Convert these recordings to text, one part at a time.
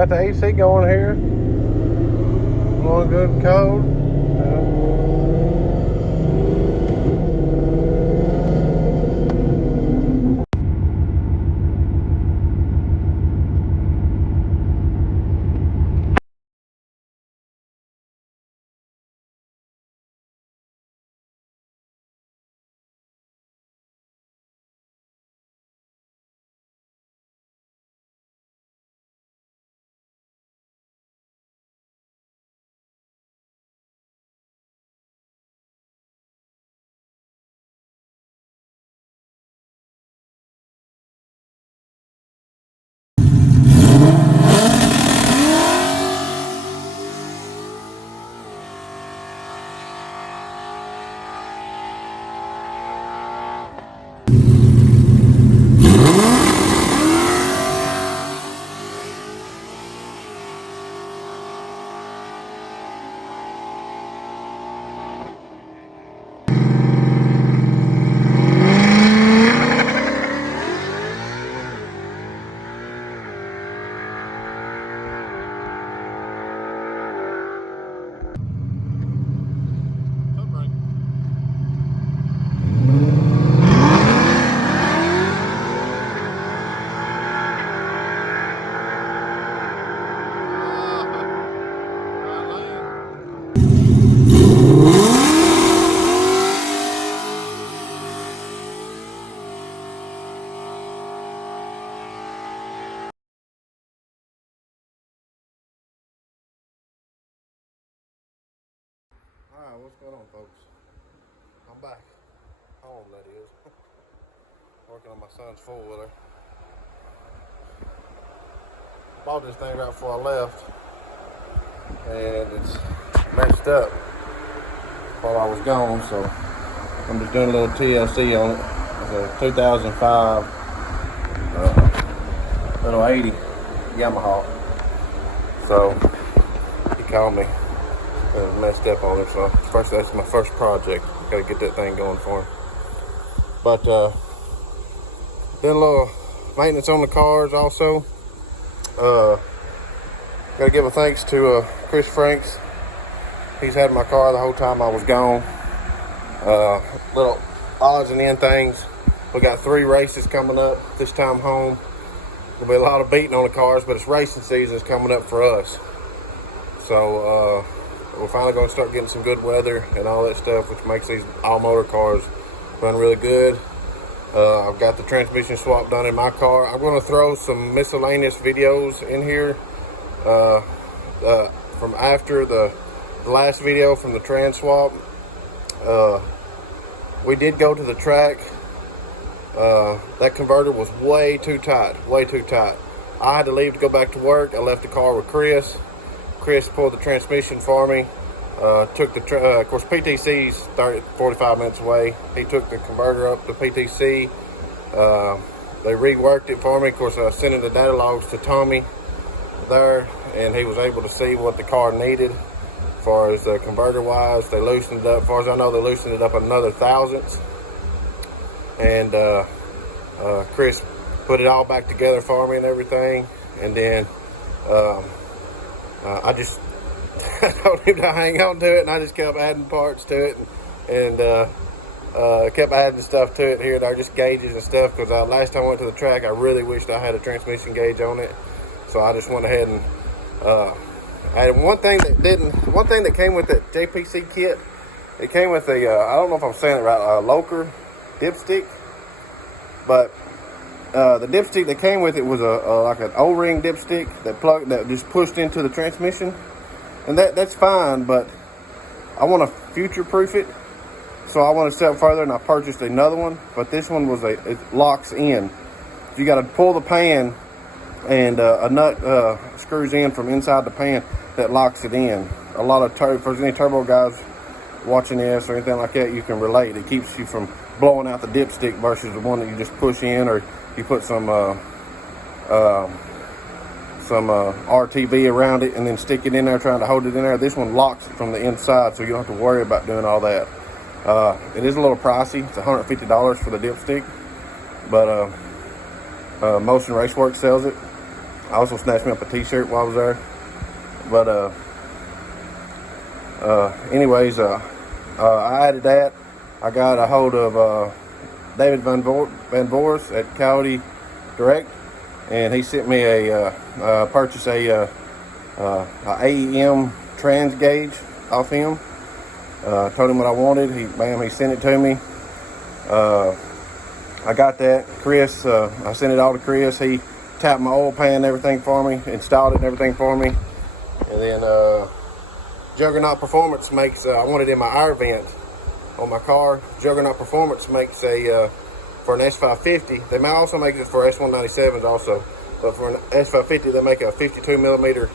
got the AC going here. Blowing good and cold. Alright, what's going on, folks? I'm back home, that is. Working on my son's four-wheeler. Bought this thing right before I left, and it's messed up while I was gone, so I'm just doing a little TLC on it. It's a 2005 little 80 Yamaha. So he called me. Messed up on it, so that's my first project. Gotta get that thing going for him. But did a little maintenance on the cars also. Gotta give a thanks to Chris Franks. He's had my car the whole time I was gone. Little odds and end things. We got 3 races coming up this time home. There'll be a lot of beating on the cars, but it's racing season is coming up for us. So we're finally going to start getting some good weather and all that stuff, which makes these all-motor cars run really good. I've got the transmission swap done in my car. I'm going to throw some miscellaneous videos in here from after the last video from the trans swap. We did go to the track. That converter was way too tight. I had to leave to go back to work. I left the car with Chris. Chris pulled the transmission for me. Took the, of course, PTC's 45 minutes away. He took the converter up to PTC. They reworked it for me. Of course, I sent in the data logs to Tommy there, and he was able to see what the car needed as far as converter-wise. They loosened it up. As far as I know, they loosened it up another thousandths. And Chris put it all back together for me and everything. And then I just told him to hang on to it, and I just kept adding parts to it, and kept adding stuff to it here and there, just gauges and stuff, because last time I went to the track, I really wished I had a transmission gauge on it. So I just went ahead and added one thing that came with the JPC kit. It came with a I don't know if I'm saying it right, a Loker dipstick, but the dipstick that came with it was like an O-ring dipstick that just pushed into the transmission, and that's fine, but I want to future-proof it, so I went a step further and I purchased another one. But this one it locks in. You got to pull the pan, and a nut screws in from inside the pan that locks it in. A lot of if there's any turbo guys watching this or anything like that, you can relate. It keeps you from blowing out the dipstick versus the one that you just push in, or you put some RTV around it and then stick it in there trying to hold it in there. This one locks it from the inside, so you don't have to worry about doing all that. It is a little pricey. It's $150 for the dipstick, but Motion Raceworks sells it. I also snatched me up a t-shirt while I was there. But anyways, I added that. I got a hold of David Van Boris at Coyote Direct, and he sent me purchase a AEM trans gauge off him. Told him what I wanted. He sent it to me. I got that. Chris, I sent it all to Chris. He tapped my oil pan and everything for me, installed it and everything for me. And then Juggernaut Performance makes, I want it in my air vent on my car. Juggernaut Performance makes for an S550. They may also make it for S197s also. But for an S550, they make a 52 millimeter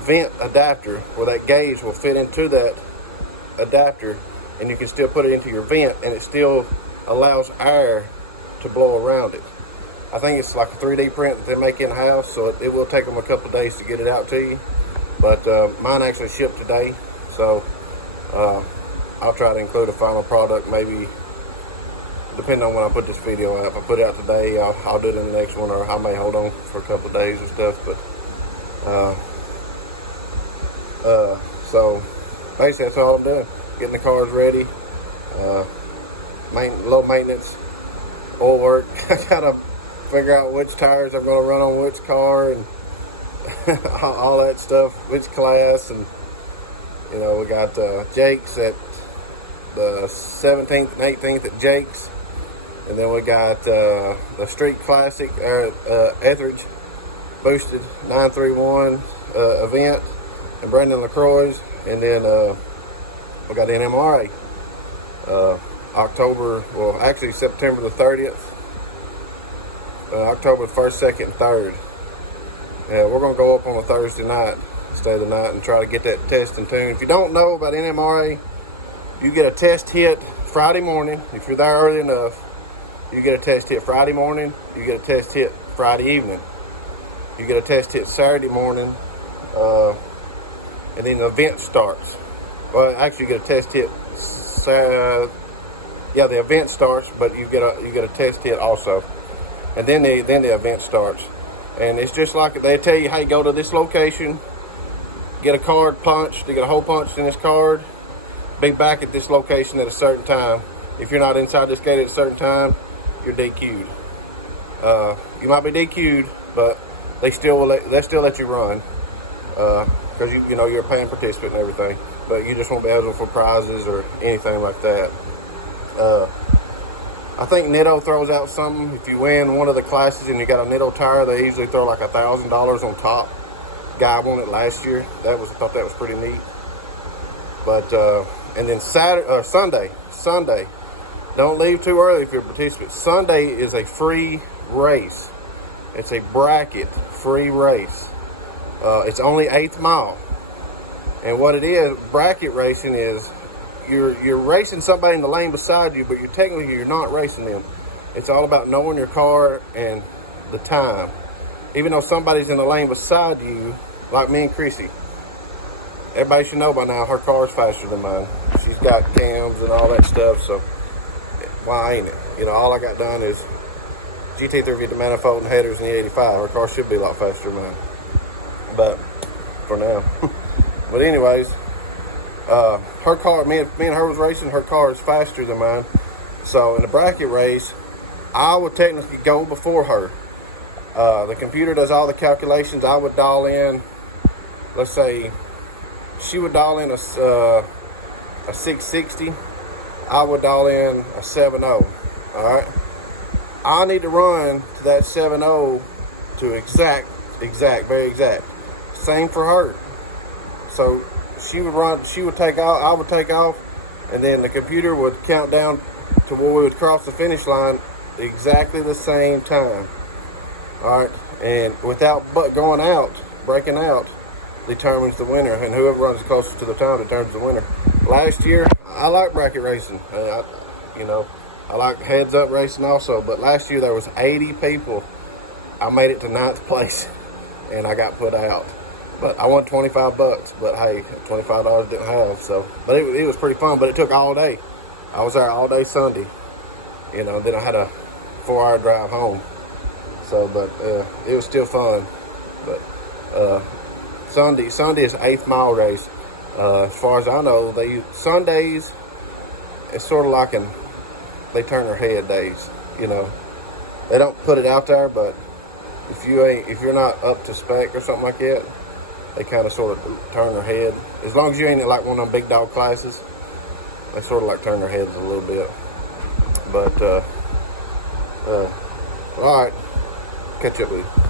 vent adapter where that gauge will fit into that adapter, and you can still put it into your vent, and it still allows air to blow around it. I think it's like a 3D print that they make in-house, so it will take them a couple days to get it out to you. But mine actually shipped today, so I'll try to include a final product, maybe depending on when I put this video out. If I put it out today, I'll do it in the next one, or I may hold on for a couple of days and stuff. But so basically that's all I'm doing. Getting the cars ready, low maintenance, oil work. I gotta figure out which tires I'm gonna run on which car and all that stuff, which class. And you know, we got Jake's at the 17th and 18th at Jake's, and then we got the Street Classic Etheridge boosted 931 event and Brandon LaCroix's, and then we got the NMRA September the 30th, October the 1st, 2nd, and 3rd. Yeah, we're gonna go up on a Thursday night, stay the night, and try to get that test and tune. If you don't know about NMRA, you get a test hit Friday morning. If you're there early enough, you get a test hit Friday morning. You get a test hit Friday evening. You get a test hit Saturday morning, and then the event starts. Well, actually, you get a test hit. Yeah, the event starts, but you get a test hit also, and then the event starts. And it's just like they tell you, hey, go to this location, get a card punched. They get a hole punched in this card. Be back at this location at a certain time. If you're not inside this gate at a certain time, you're DQ'd. You might be DQ'd, but they still let you run because you know you're a paying participant and everything. But you just won't be eligible for prizes or anything like that. I think Nitto throws out something. If you win one of the classes and you got a Nitto tire, they usually throw like $1,000 on top. Guy won it last year. I thought that was pretty neat. But and then Sunday, don't leave too early if you're a participant. Sunday is a free race. It's a bracket free race. It's only 8th mile. And what it is, bracket racing is you're racing somebody in the lane beside you, but you're not racing them. It's all about knowing your car and the time. Even though somebody's in the lane beside you, like me and Chrissy, everybody should know by now her car's faster than mine. She's got cams and all that stuff, so why ain't it? You know, all I got done is GT350 manifold and headers and E85. Her car should be a lot faster than mine, but for now. But anyways, her car, me and her was racing. Her car is faster than mine, so in the bracket race, I would technically go before her. The computer does all the calculations. I would dial in, let's say, she would dial in a 660. I would dial in a 70. All right. I need to run to that 70 to very exact. Same for her. So she would run. She would take off. I would take off, and then the computer would count down to where we would cross the finish line exactly the same time. All right, and without breaking out, determines the winner, and whoever runs closest to the time determines the winner. Last year, I like bracket racing. I like heads up racing also, but last year there was 80 people. I made it to 9th place, and I got put out. But I won $25. But hey, $25 didn't have. So, but it was pretty fun. But it took all day. I was there all day Sunday. Then I had a 4-hour drive home. So, but it was still fun. But Sunday is 8th mile race. As far as I know, Sundays, it's sort of like they turn their head days. You know, they don't put it out there, but if you're not up to spec or something like that, they kind of sort of turn their head. As long as you ain't in like one of them big dog classes, they sort of like turn their heads a little bit. But all right, catch up with you.